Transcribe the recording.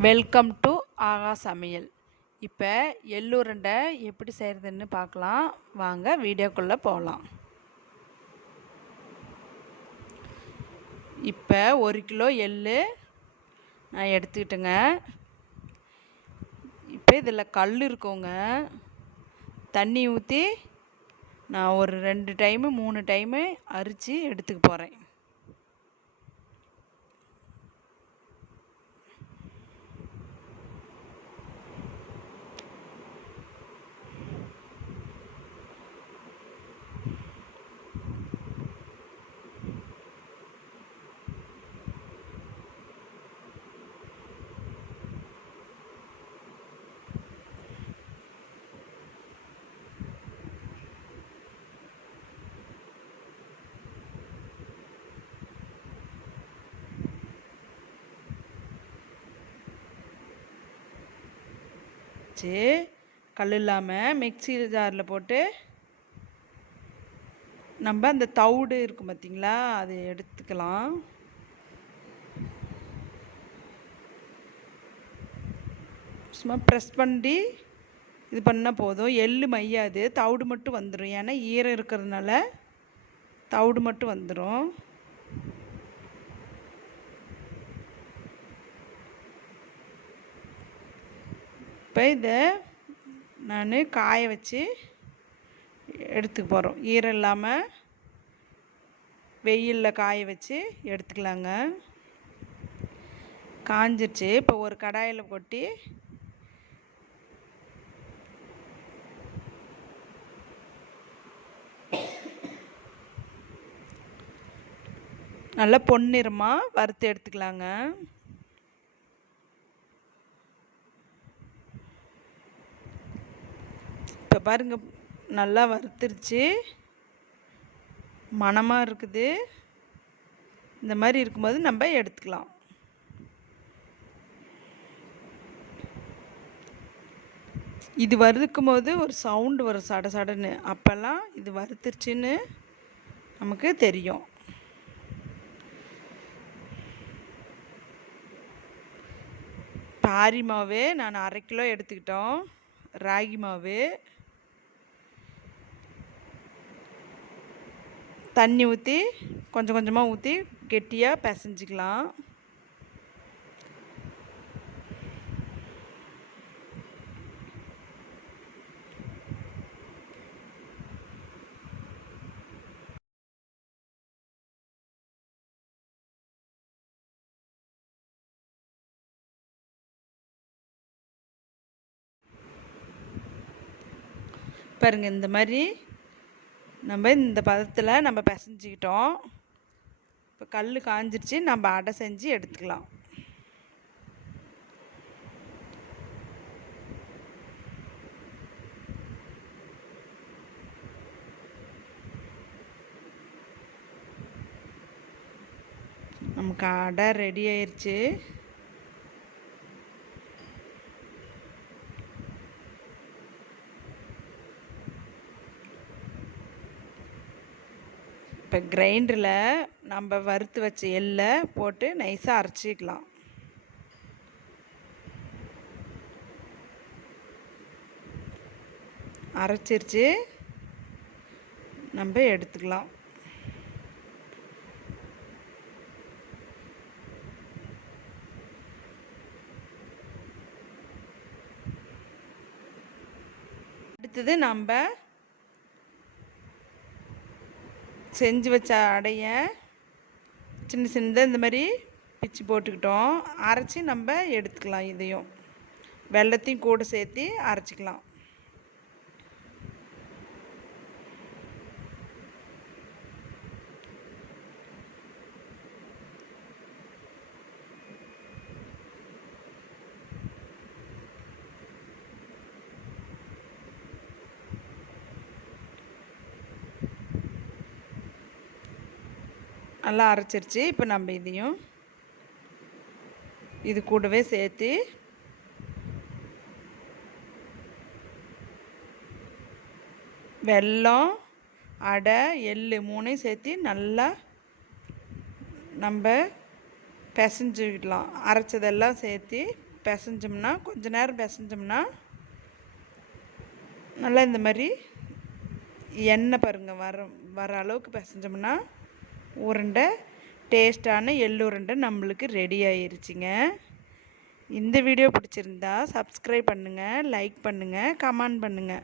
Welcome to ஆகா சமையல். இப்போ எள்ளு உருண்டை எப்படி செய்கிறதுன்னு பார்க்கலாம். வாங்க வீடியோக்குள்ளே போகலாம். இப்போ 1 கிலோ எள்ளு நான் எடுத்துக்கிட்டேங்க. இப்போ இதில் கல் இருக்குங்க. தண்ணி ஊற்றி நான் ஒரு 2 டைமு 3 டைமு அரித்து எடுத்துக்க போகிறேன். கல் இல்லாமல் மிக்ஸி ஜாரில் போட்டு நம்ம அந்த தவிடு இருக்கும் பார்த்திங்களா, அது எடுத்துக்கலாம். சும்மா ப்ரெஸ் பண்ணி இது பண்ணால் போதும். எள்ளு மையாது, தவிடு மட்டும் வந்துடும். ஏன்னா ஈரம் இருக்கிறதுனால தவிடு மட்டும் வந்துடும். இப்போ இதை நான் காய வச்சு எடுத்துக்க போகிறோம். ஈரம் இல்லாமல் வெயிலில் காய வச்சு எடுத்துக்கலாங்க. காஞ்சிருச்சு. இப்போ ஒரு கடாயில் கொட்டி நல்லா பொன்னிறமாக வறுத்து எடுத்துக்கலாங்க. இப்போ பாருங்க, நல்லா வறுத்துருச்சு, மணமாக இருக்குது. இந்த மாதிரி இருக்கும்போது நம்ம எடுத்துக்கலாம். இது வறுக்கும் போது ஒரு சவுண்டு வரும், சட சடன்னு. அப்போல்லாம் இது வறுத்துருச்சுன்னு நமக்கு தெரியும். பாரி மாவு நான் 1/2 கிலோ எடுத்துக்கிட்டோம். ராகி மாவு, தண்ணி ஊற்றி கொஞ்சம் கொஞ்சமாக ஊற்றி கெட்டியாக பிசைஞ்சிக்கலாம். பாருங்க, இந்த மாதிரி நம்ம இந்த பதத்தில் நம்ம பிசைஞ்சிக்கிட்டோம். இப்போ கல் காஞ்சிருச்சு, நம்ம அடை செஞ்சு எடுத்துக்கலாம். நமக்கு அடை ரெடி ஆயிடுச்சு. இப்போ கிரைண்டரில் நம்ம வறுத்து வச்ச எள்ளை போட்டு நைஸாக அரைச்சிக்கலாம். அரைச்சிருச்சு, நம்ம எடுத்துக்கலாம். அடுத்தது நம்ம செஞ்சு வச்ச அடைய சின்ன சின்னதாக இந்த மாதிரி பிச்சு போட்டுக்கிட்டோம். அரைச்சி நம்ம எடுத்துக்கலாம். இதையும் வெல்லத்தையும் கூட சேர்த்து அரைச்சிக்கலாம். நல்லா அரைச்சிருச்சு. இப்போ நம்ம இதையும் இது கூடவே சேர்த்து வெல்லம், அடை, எள்ளு 3ஐயும் சேர்த்து நல்லா நம்ம பிசைஞ்சுக்கிடலாம். அரைச்சதெல்லாம் சேர்த்து பிசைஞ்சோம்னா கொஞ்ச நேரம் பிசைஞ்சோம்னா நல்லா இந்த மாதிரி எண்ணெய் பாருங்கள் வர அளவுக்கு பிசைஞ்சோம்னா உருண்டை டேஸ்டான எள்ளு உருண்டை நம்மளுக்கு ரெடி ஆயிருச்சுங்க. இந்த வீடியோ பிடிச்சிருந்தா சப்ஸ்கிரைப் பண்ணுங்கள், லைக் பண்ணுங்கள், கமெண்ட் பண்ணுங்கள்.